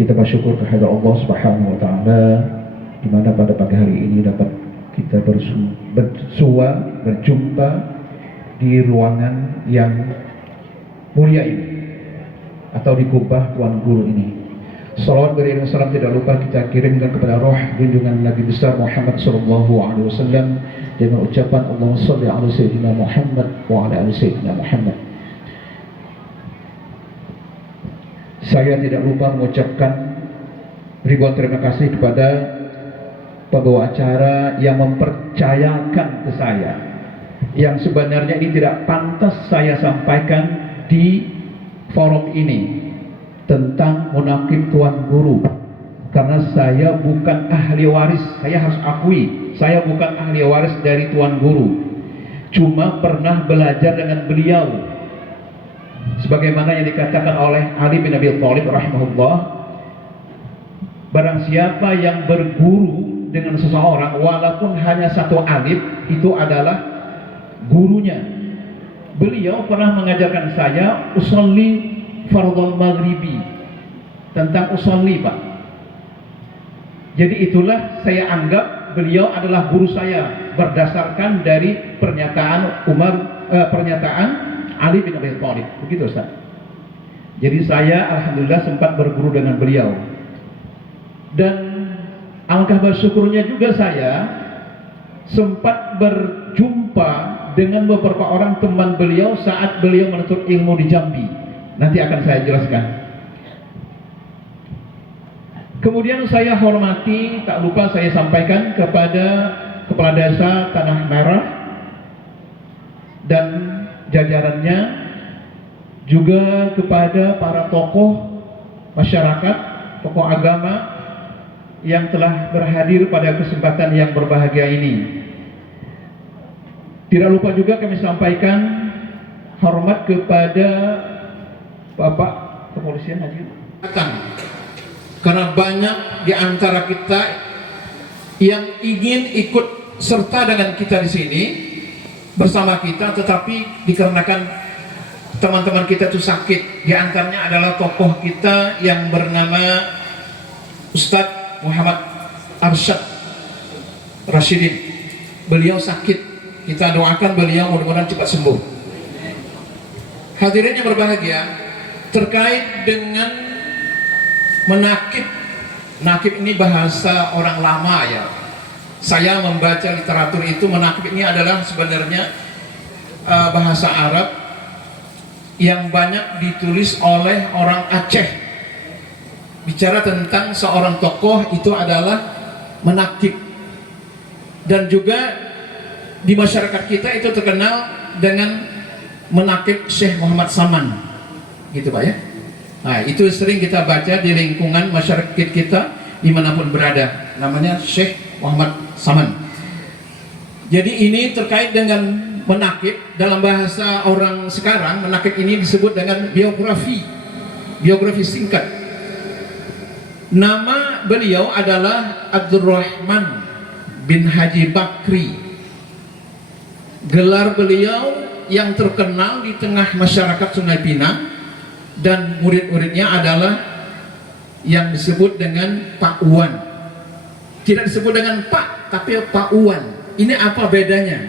Kita bersyukur kepada Allah Subhanahu wa taala di mana pada pagi hari ini dapat kita berjumpa di ruangan yang mulia ini atau di kubah Tuan Guru ini. Salawat beriring salam tidak lupa kita kirimkan kepada roh junjungan Nabi besar Muhammad sallallahu alaihi wasallam dengan ucapan Allahumma shalli ala sayyidina Muhammad wa ala ali sayyidina Muhammad. Saya tidak lupa mengucapkan ribuan terima kasih kepada pembawa acara yang mempercayakan ke saya, yang sebenarnya ini tidak pantas saya sampaikan di forum ini tentang munaqib Tuan Guru, karena saya bukan ahli waris. Saya harus akui, saya bukan ahli waris dari Tuan Guru, cuma pernah belajar dengan beliau sebagaimana yang dikatakan oleh Ali bin Abi Thalib rahimahullah, barang siapa yang berguru dengan seseorang walaupun hanya satu alif, itu adalah gurunya. Beliau pernah mengajarkan saya usolli fardhul maghribi, tentang usolli, Pak. Jadi itulah saya anggap beliau adalah guru saya berdasarkan dari pernyataan pernyataan Ali bin Abi Thalib. Begitu, Ustaz. Jadi saya alhamdulillah sempat berguru dengan beliau. Dan alangkah bersyukurnya juga saya sempat berjumpa dengan beberapa orang teman beliau saat beliau menuntut ilmu di Jambi. Nanti akan saya jelaskan. Kemudian saya hormati, tak lupa saya sampaikan kepada Kepala Desa Tanah Merah dan jajarannya, juga kepada para tokoh masyarakat, tokoh agama yang telah berhadir pada kesempatan yang berbahagia ini. Tidak lupa juga kami sampaikan hormat kepada Bapak Kepolisian hadir. Karena banyak di antara kita yang ingin ikut serta dengan kita di sini bersama kita, tetapi dikarenakan teman-teman kita itu sakit. Di antaranya adalah tokoh kita yang bernama Ustadz Muhammad Arsyad Rashidin. Beliau sakit. Kita doakan beliau mudah-mudahan cepat sembuh. Hadirin yang berbahagia, terkait dengan menakib. Nakib ini bahasa orang lama ya. Saya membaca literatur itu, menakib ini adalah sebenarnya bahasa Arab yang banyak ditulis oleh orang Aceh. Bicara tentang seorang tokoh itu adalah menakib. Dan juga di masyarakat kita itu terkenal dengan menakib Syekh Muhammad Saman, gitu Pak ya. Nah, itu sering kita baca di lingkungan masyarakat kita dimanapun berada, namanya Syekh Muhammad Saman. Jadi ini terkait dengan menakib. Dalam bahasa orang sekarang, menakib ini disebut dengan biografi singkat. Nama beliau adalah Abdurrahman bin Haji Bakri. Gelar beliau yang terkenal di tengah masyarakat Sungai Pinang, dan murid-muridnya adalah yang disebut dengan Pak Uwan. Tidak disebut dengan Pak, tapi Pak Uwan. Ini apa bedanya?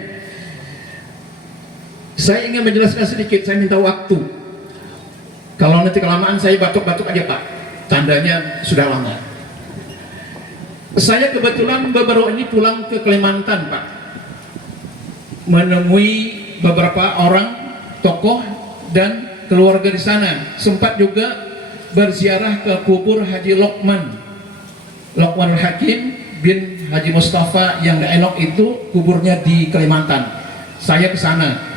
Saya ingin menjelaskan sedikit, saya minta waktu. Kalau nanti kelamaan saya batuk-batuk aja Pak, tandanya sudah lama. Saya kebetulan baru ini pulang ke Kalimantan Pak, menemui beberapa orang tokoh dan keluarga di sana. Sempat juga berziarah ke kubur Haji Lokmanul Hakim bin Haji Mustafa yang Enok, itu kuburnya di Kalimantan. Saya ke sana.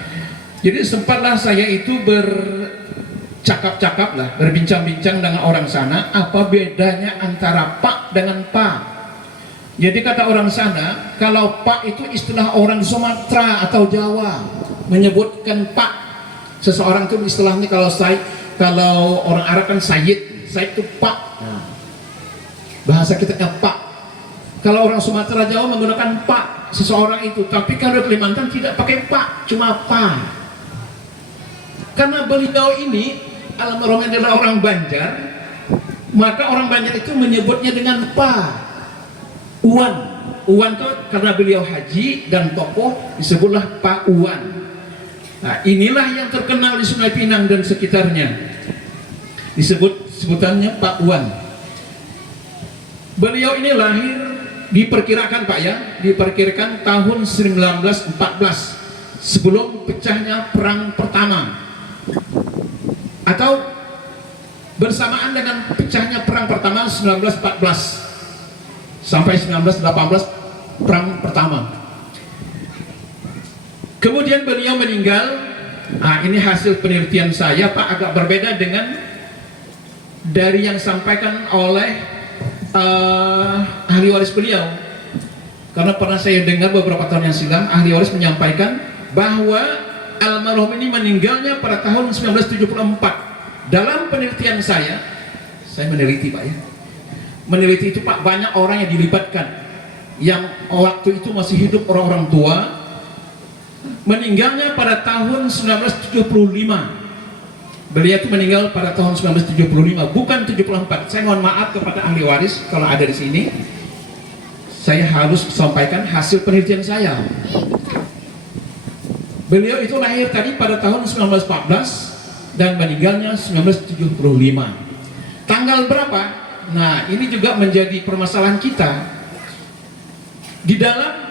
Jadi sempatlah saya itu bercakap-cakap lah, berbincang-bincang dengan orang sana, apa bedanya antara Pak dengan Pa. Jadi kata orang sana, kalau Pak itu istilah orang Sumatera atau Jawa, menyebutkan Pak. Seseorang itu istilahnya kalau orang Arab kan Sayyid itu Pak. Nah, bahasa kita Pak. Kalau orang Sumatera Jawa menggunakan Pak seseorang itu, tapi kalau Kalimantan tidak pakai Pak, cuma Pa. Karena beliau ini almarhum adalah orang Banjar, Maka orang banyak itu menyebutnya dengan Pak Uwan. Uwan itu karena beliau haji dan tokoh disebutlah Pak Uwan. Nah, inilah yang terkenal di Sungai Pinang dan sekitarnya, sebutannya Pak Uwan. Beliau ini lahir diperkirakan Pak ya, diperkirakan tahun 1914 sebelum pecahnya Perang Pertama, atau bersamaan dengan pecahnya Perang Pertama 1914 sampai 1918 Perang Pertama. Kemudian beliau meninggal. Nah, ini hasil penelitian saya Pak, agak berbeda dengan dari yang disampaikan oleh ahli waris beliau. Karena pernah saya dengar beberapa tahun yang silam ahli waris menyampaikan bahwa almarhum ini meninggalnya pada tahun 1974. Dalam penelitian saya meneliti Pak ya, meneliti itu Pak, banyak orang yang dilibatkan, yang waktu itu masih hidup orang-orang tua. Meninggalnya pada tahun 1975. Beliau itu meninggal pada tahun 1975, bukan 74. Saya mohon maaf kepada ahli waris kalau ada di sini. Saya harus sampaikan hasil penelitian saya. Beliau itu lahir tadi pada tahun 1914 dan meninggalnya 1975. Tanggal berapa? Nah, ini juga menjadi permasalahan kita. Di dalam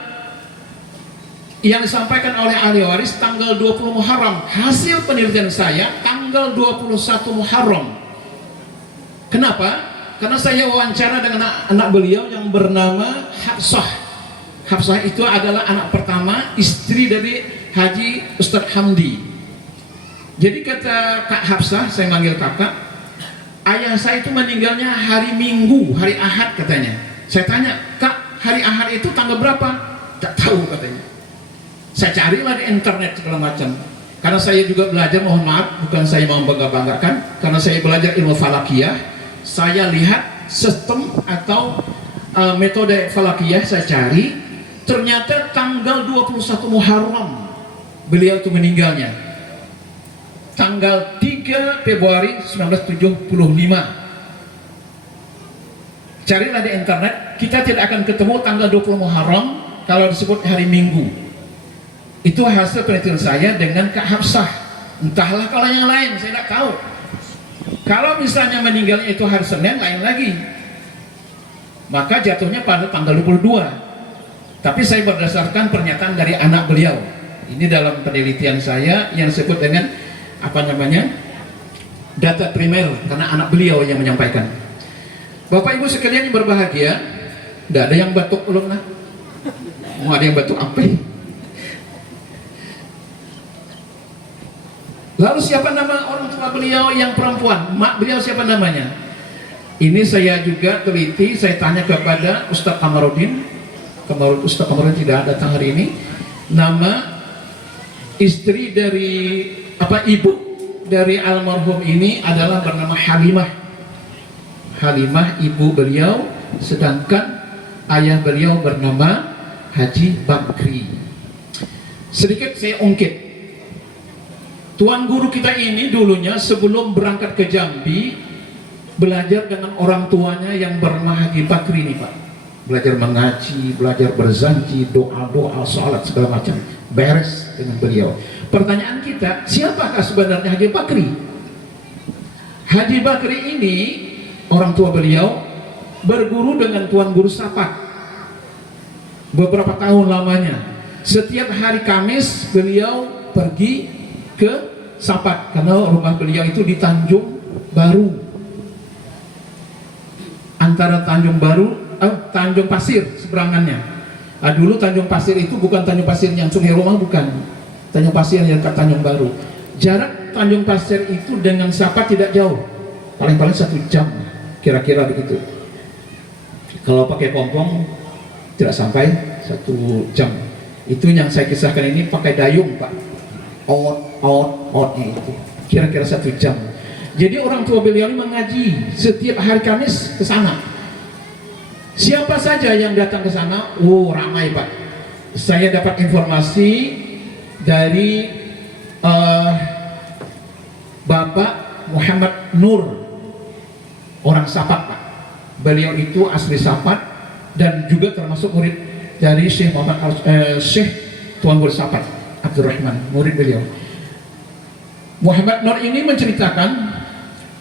yang disampaikan oleh ahli waris tanggal 20 Muharram, hasil penelitian saya tanggal 21 Muharram. Kenapa? Karena saya wawancara dengan anak beliau yang bernama Hafsah. Hafsah itu adalah anak pertama istri dari Haji Ustadz Hamdi. Jadi kata Kak Hafsah, saya manggil kakak, ayah saya itu meninggalnya hari Minggu, hari Ahad katanya. Saya tanya, Kak, hari Ahad itu tanggal berapa? Tak tahu katanya. Saya carilah di internet segala macam. Karena saya juga belajar, mohon maaf, bukan saya mau bangga-banggakan, karena saya belajar ilmu falakiyah. Saya lihat sistem atau metode falakiyah, saya cari, ternyata tanggal 21 Muharram beliau itu meninggalnya. Tanggal 3 Februari 1975. Carilah di internet, kita tidak akan ketemu tanggal 20 Muharram kalau disebut hari Minggu. Itu hasil penelitian saya dengan Kak Hafsah. Entahlah kalau yang lain, saya tidak tahu. Kalau misalnya meninggalnya itu hari Senin, lain lagi, maka jatuhnya pada tanggal 22. Tapi saya berdasarkan pernyataan dari anak beliau. Ini dalam penelitian saya yang disebut dengan apa namanya, data primer, karena anak beliau yang menyampaikan. Bapak Ibu sekalian yang berbahagia, tidak ada yang batuk belum lah? Mau ada yang batuk apa? Lalu siapa nama orang tua beliau yang perempuan? Mak beliau siapa namanya? Ini saya juga teliti, saya tanya kepada Ustadz Kamarudin. Ustadz Kamarudin tidak datang hari ini. Nama istri dari ibu dari almarhum ini adalah bernama Halimah. Halimah ibu beliau, sedangkan ayah beliau bernama Haji Bakri. Sedikit saya ungkit. Tuan guru kita ini dulunya sebelum berangkat ke Jambi belajar dengan orang tuanya yang bernama Haji Bakri ini Pak. Belajar mengaji, belajar berzanji, doa-doa, salat segala macam. Beres dengan beliau. Pertanyaan kita, siapakah sebenarnya Haji Bakri? Haji Bakri ini orang tua beliau berguru dengan Tuan Guru Sapat beberapa tahun lamanya. Setiap hari Kamis beliau pergi ke Sapat karena rumah beliau itu di Tanjung Baru, antara Tanjung Baru Tanjung Pasir seberangannya. Dulu Tanjung Pasir itu bukan Tanjung Pasir yang Sungai Rumah, bukan. Tanjung Pasir yang ke Tanjung Baru. Jarak Tanjung Pasir itu dengan Sapat tidak jauh, paling-paling 1 jam kira-kira begitu. Kalau pakai pompong tidak sampai 1 jam. Itu yang saya kisahkan ini pakai dayung Pak. Outnya itu kira-kira 1 jam. Jadi orang tua beliau ini mengaji setiap hari Kamis ke sana. Siapa saja yang datang ke sana, ramai Pak. Saya dapat informasi dari Bapak Muhammad Nur. orang Sapat Pak. Beliau itu asli Sapat dan juga termasuk murid dari Syekh Syekh Tuan Guru Sapat Abdurrahman, murid beliau. Muhammad Nur ini menceritakan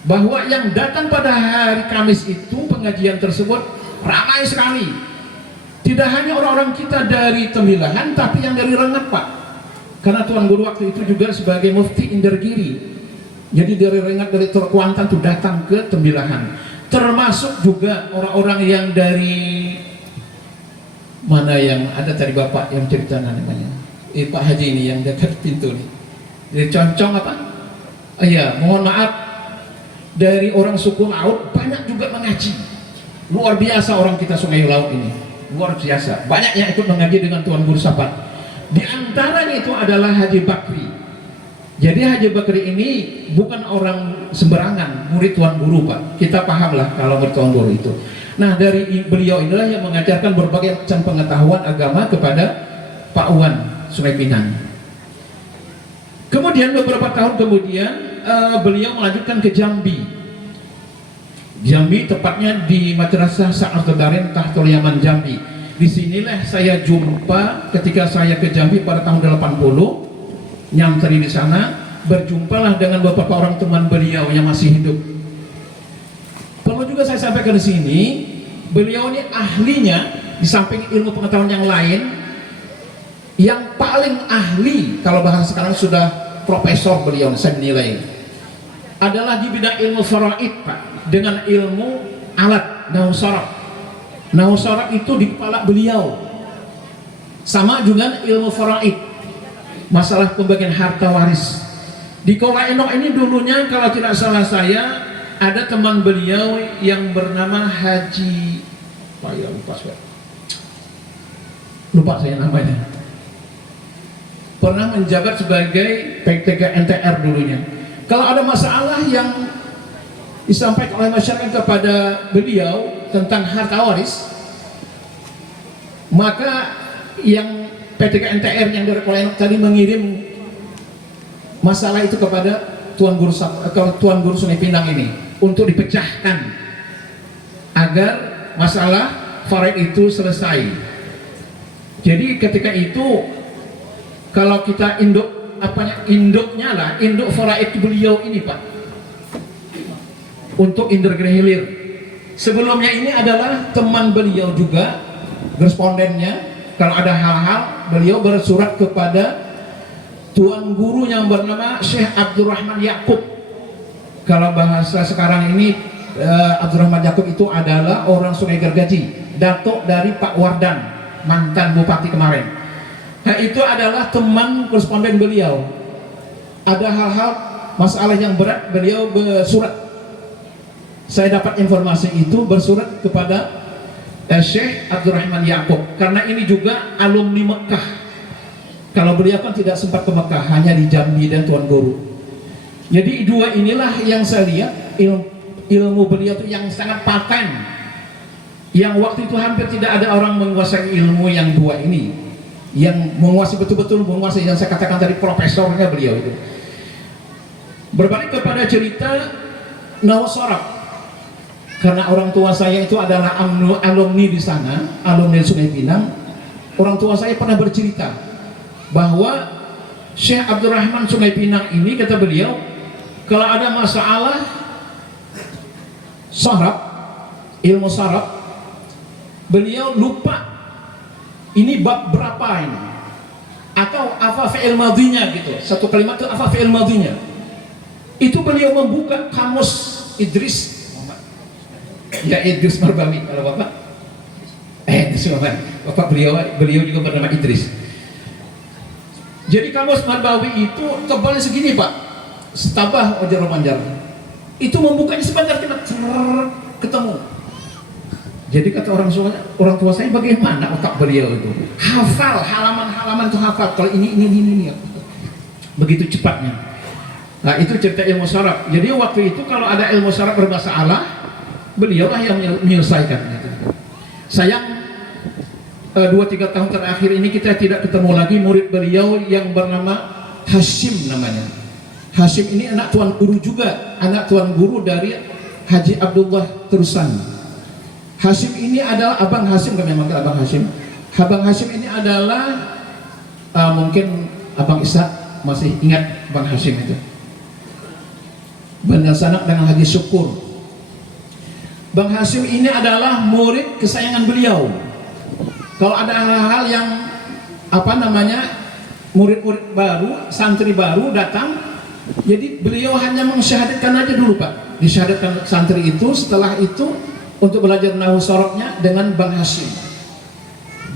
bahwa yang datang pada hari Kamis itu pengajian tersebut ramai sekali. Tidak hanya orang-orang kita dari Tembilahan, tapi yang dari Rengat Pak. Karena Tuan Guru waktu itu juga sebagai mufti Indragiri. Jadi dari Rengat, dari Kuantan itu datang ke Tembilahan. Termasuk juga orang-orang yang dari mana yang ada tadi Bapak yang cerita namanya. Pak Haji ini yang dekat pintu nih. Dari Concong apa? Iya, mohon maaf, dari orang suku Laut banyak juga mengaji. Luar biasa orang kita Sungai Laut ini, luar biasa. Banyak yang ikut mengaji dengan Tuan Guru Sapat. Di antaranya itu adalah Haji Bakri. Jadi Haji Bakri ini bukan orang sembarangan, murid Tuan Guru Pak. Kita pahamlah kalau murid Tuan Guru itu. Nah dari beliau inilah yang mengajarkan berbagai macam pengetahuan agama kepada Pak Wan Sungai Pinang. Kemudian beberapa tahun kemudian beliau melanjutkan ke Jambi. Jambi tepatnya di Madrasah Sa'atul Darin Tahtul Yaman Jambi. Disinilah saya jumpa ketika saya ke Jambi pada tahun 80, nyantri di sana, berjumpalah dengan beberapa orang teman beliau yang masih hidup. Perlu juga saya sampaikan di sini, beliau ini ahlinya di samping ilmu pengetahuan yang lain, yang paling ahli kalau bahasa sekarang sudah profesor beliau saya nilai adalah di bidang ilmu faraid Pak, dengan ilmu alat nahwu sharaf. Nahwu sharaf itu di kepala beliau, sama juga ilmu faraid, masalah pembagian harta waris. Di Kola Enok ini dulunya kalau tidak salah saya ada teman beliau yang bernama Haji, lupa saya namanya, pernah menjabat sebagai P3 NTR dulunya. Kalau ada masalah yang disampaikan oleh masyarakat kepada beliau tentang harta waris, maka yang P3 NTR yang dari Kolenok tadi mengirim masalah itu kepada Tuan Guru Sungai Pinang ini untuk dipecahkan agar masalah faraid itu selesai. Jadi ketika itu kalau kita induk faraid beliau ini Pak, untuk Indragiri Hilir. Sebelumnya ini adalah teman beliau juga, respondennya. Kalau ada hal-hal, beliau bersurat kepada Tuan Guru yang bernama Syekh Abdurrahman Yakub. Kalau bahasa sekarang ini Abdurrahman Yakub itu adalah orang Sungai Gergaji, datuk dari Pak Wardan, mantan bupati kemarin. Nah, itu adalah teman koresponden beliau. Ada hal-hal masalah yang berat, beliau bersurat. Saya dapat informasi itu bersurat kepada Syekh Abdurrahman Yakub, karena ini juga alumni Mekah. Kalau beliau kan tidak sempat ke Mekah, hanya di Jambi dan Tuan Guru. Jadi dua inilah yang saya lihat ilmu beliau itu yang sangat paten, yang waktu itu hampir tidak ada orang menguasai ilmu yang dua ini, yang menguasai betul-betul menguasai, yang saya katakan tadi profesornya beliau itu. Berbalik kepada cerita nahwu sharaf, karena orang tua saya itu adalah alumni di sana, alumni Sungai Pinang. Orang tua saya pernah bercerita bahwa Syekh Abdurrahman Sungai Pinang ini, kata beliau, kalau ada masalah sharaf, ilmu sharaf, beliau lupa ini bab berapa ini, atau apa fi'il madhinya gitu, satu kalimat itu apa fi'il madhinya, itu beliau membuka kamus Idris, ya Idris Marbawi kalau bapak, bapak beliau juga bernama Idris. Jadi kamus Marbawi itu tebalnya segini Pak, setabah Ojar Manjar, itu membukanya sebentar ketemu. Jadi kata orang tua saya, bagaimana otak beliau itu hafal halaman-halaman itu hafal, kalau ini begitu cepatnya. Nah itu cerita ilmu sharaf. Jadi waktu itu kalau ada ilmu sharaf bermasalah, beliaulah yang menyelesaikan gitu. Sayang 2-3 tahun terakhir ini kita tidak ketemu lagi murid beliau yang bernama Hashim namanya. Hashim ini anak Tuan Guru juga, anak Tuan Guru dari Haji Abdullah Terusan. Hashim ini adalah Abang Hashim, kami manggil Abang Hashim. Abang Hashim ini adalah mungkin Abang Ishak masih ingat Abang Hashim itu. Benar sanak dengan Haji Syukur. Bang Hashim ini adalah murid kesayangan beliau. Kalau ada hal-hal yang murid-murid baru, santri baru datang, jadi beliau hanya mensyahadatkan aja dulu Pak. Disyahadatkan santri itu, setelah itu untuk belajar nahwu sorobnya dengan Bang Hashim.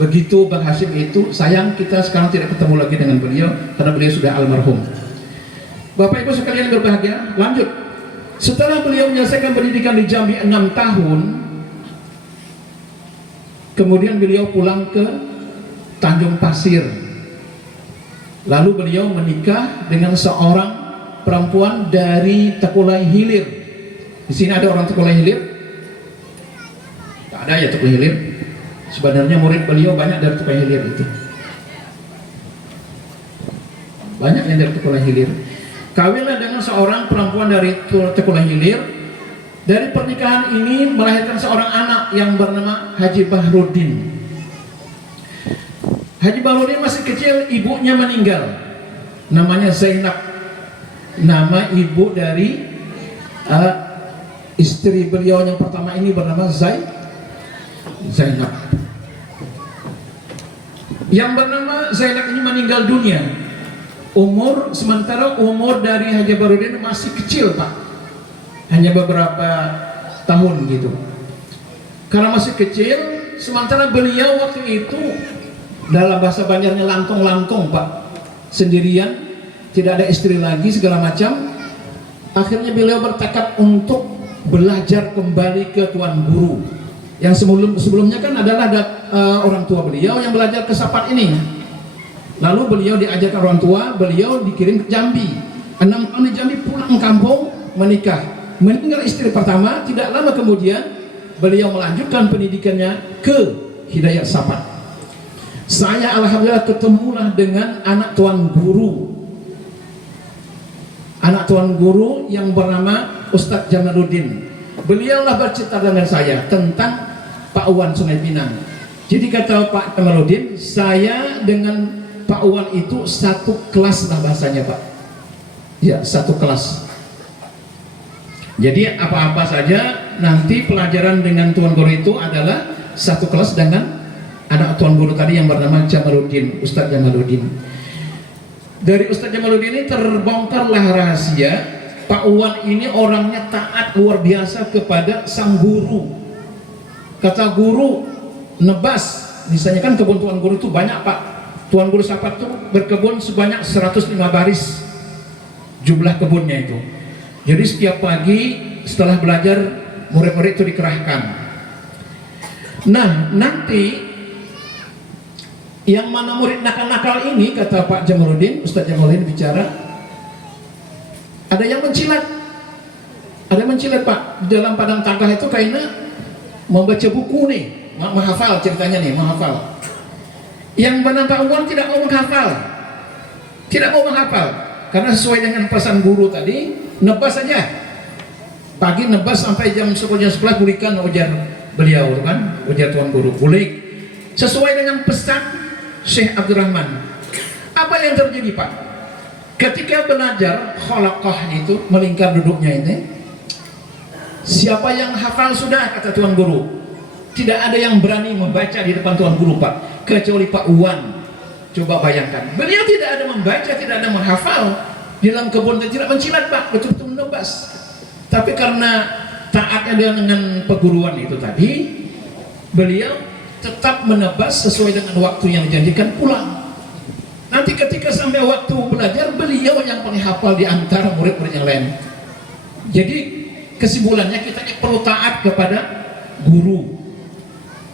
Begitu Bang Hashim itu, sayang kita sekarang tidak ketemu lagi dengan beliau karena beliau sudah almarhum. Bapak Ibu sekalian berbahagia, lanjut. Setelah beliau menyelesaikan pendidikan di Jambi 6 tahun, kemudian beliau pulang ke Tanjung Pasir. Lalu beliau menikah dengan seorang perempuan dari Tekulai Hilir. Di sini ada orang Tekulai Hilir? Tak ada ya Tekulai Hilir. Sebenarnya murid beliau banyak dari Tekulai Hilir itu. Banyak yang dari Tekulai Hilir. Kawinlah dengan seorang perempuan dari Tekulai Hilir. Dari pernikahan ini melahirkan seorang anak yang bernama Haji Bahrudin. Haji Bahrudin masih kecil, ibunya meninggal. Namanya Zainab. Nama ibu dari istri beliau yang pertama ini bernama Zainab. Yang bernama Zainab ini meninggal dunia. Sementara umur dari Haji Bahrudin masih kecil Pak, hanya beberapa tahun gitu. Karena masih kecil, sementara beliau waktu itu dalam bahasa Banjarnya lantong-lantong Pak, sendirian, tidak ada istri lagi segala macam. Akhirnya beliau bertekad untuk belajar kembali ke tuan guru. Yang sebelumnya kan adalah orang tua beliau yang belajar ke Sapat ini. Lalu beliau diajarkan orang tua, beliau dikirim ke Jambi. 6 tahun di Jambi, pulang kampung, menikah. Meninggal istri pertama, tidak lama kemudian beliau melanjutkan pendidikannya ke Hidayat Sapat. Saya alhamdulillah ketemulah dengan anak tuan guru. Anak tuan guru yang bernama Ustadz Jamaluddin. Beliaulah bercerita dengan saya tentang Pak Uwan Sungai Pinang. Jadi kata Pak Jamaluddin, saya dengan Pak Uwan itu satu kelas lah bahasanya Pak. Ya, satu kelas. Jadi apa-apa saja nanti pelajaran dengan tuan guru itu adalah satu kelas dengan anak tuan guru tadi yang bernama Jamaluddin, Ustadz Jamaluddin. Dari Ustadz Jamaluddin ini terbongkarlah rahasia Pak Uwan ini orangnya taat luar biasa kepada sang guru. Kata guru, nebas, misalnya kan kebun tuan guru itu banyak Pak. Tuan guru Sapat itu berkebun sebanyak 105 baris jumlah kebunnya itu. Jadi setiap pagi setelah belajar murid-murid itu dikerahkan. Nah nanti yang mana murid nakal-nakal ini, kata Pak Jamaluddin, Ustadz Jamaluddin bicara, ada yang mencilat. Ada yang mencilat Pak. Dalam padang tangga itu kayaknya membaca buku nih, menghafal ceritanya nih, menghafal. Yang benar Pak Uwan tidak mau menghafal, karena sesuai dengan pesan guru tadi, nebas saja. Pagi nebas sampai jam 10 jam 11 pulihkan ujar beliau kan, ujar tuan guru, pulih sesuai dengan pesan Syekh Abdurrahman. Apa yang terjadi Pak? Ketika belajar kholaqah itu melingkar duduknya ini, siapa yang hafal sudah, kata tuan guru, tidak ada yang berani membaca di depan tuan guru Pak, kecuali Pak Uwan. Coba bayangkan, beliau tidak ada membaca, tidak ada menghafal di dalam kebun, dan tidak mencilat Pak, betul-betul menebas. Tapi karena taatnya dengan peguruan itu tadi, beliau tetap menebas sesuai dengan waktu yang dijanjikan, pulang. Nanti ketika sampai waktu belajar, beliau yang paling hafal di antara murid-murid yang lain. Jadi kesimpulannya kita perlu taat kepada guru.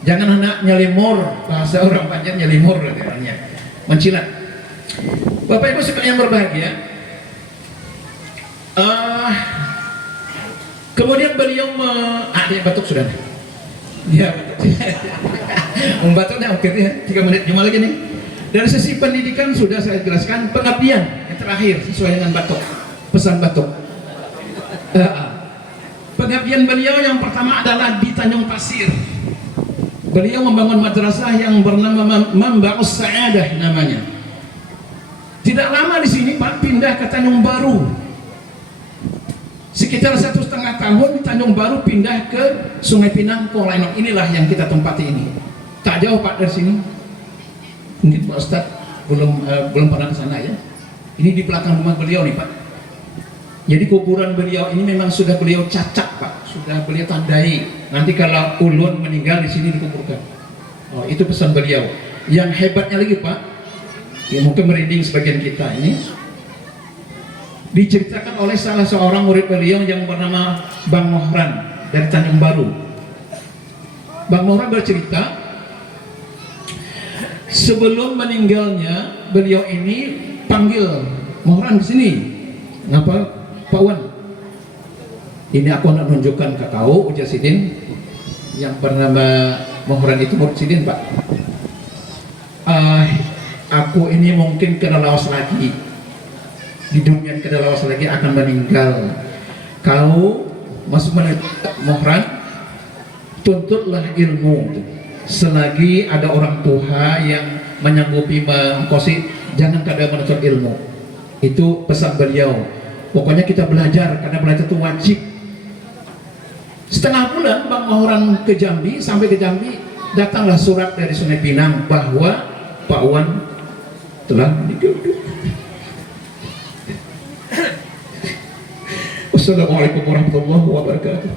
Jangan anak nyelimur, bahasa orang Banjar nyelimur katanya, mencilat. Bapak Ibu sekalian berbahagia, kemudian beliau dia batuk sudah. Dia batuknya oke ya, 3 menit cuma lagi nih. Dari sisi pendidikan sudah saya jelaskan, pengabdian yang terakhir sesuai dengan batuk, pesan batuk. Pengabdian beliau yang pertama adalah di Tanjung Pasir. Beliau membangun madrasah yang bernama Mamba'us Sa'adah namanya. Tidak lama di sini Pak, pindah ke Tanjung Baru. Sekitar 1,5 tahun di Tanjung Baru pindah ke Sungai Pinang, Kolainok. Inilah yang kita tempati ini. Tak jauh Pak dari sini. Mungkin Pak Ustadz belum pernah ke sana ya. Ini di belakang rumah beliau nih Pak. Jadi kuburan beliau ini memang sudah beliau cacak Pak, sudah beliau tandai. Nanti kalau ulun meninggal di sini dikuburkan. Oh, itu pesan beliau. Yang hebatnya lagi Pak, ya mungkin merinding sebagian kita ini, diceritakan oleh salah seorang murid beliau yang bernama Bang Mohran dari Tanjung Baru. Bang Mohran bercerita, sebelum meninggalnya beliau ini panggil Mohran ke sini. Ngapa? Pak Wan, ini aku nak menunjukkan ke kau, ujar Sidin. Yang bernama Mohran itu murid Sidin Pak. Aku ini mungkin kena lawas lagi, di dunia kena lawas lagi, akan meninggal. Kau masuk Mohran, tuntutlah ilmu. Selagi ada orang tua yang menyanggupi mengkosi, jangan kadang menuntut ilmu. Itu pesan beliau. Pokoknya kita belajar, karena belajar itu wajib. Setengah bulan Bang Mohran ke Jambi, sampai ke Jambi datanglah surat dari Sungai Pinang bahwa Pak Wan telah meninggal. Wassalamualaikum warahmatullahi wabarakatuh.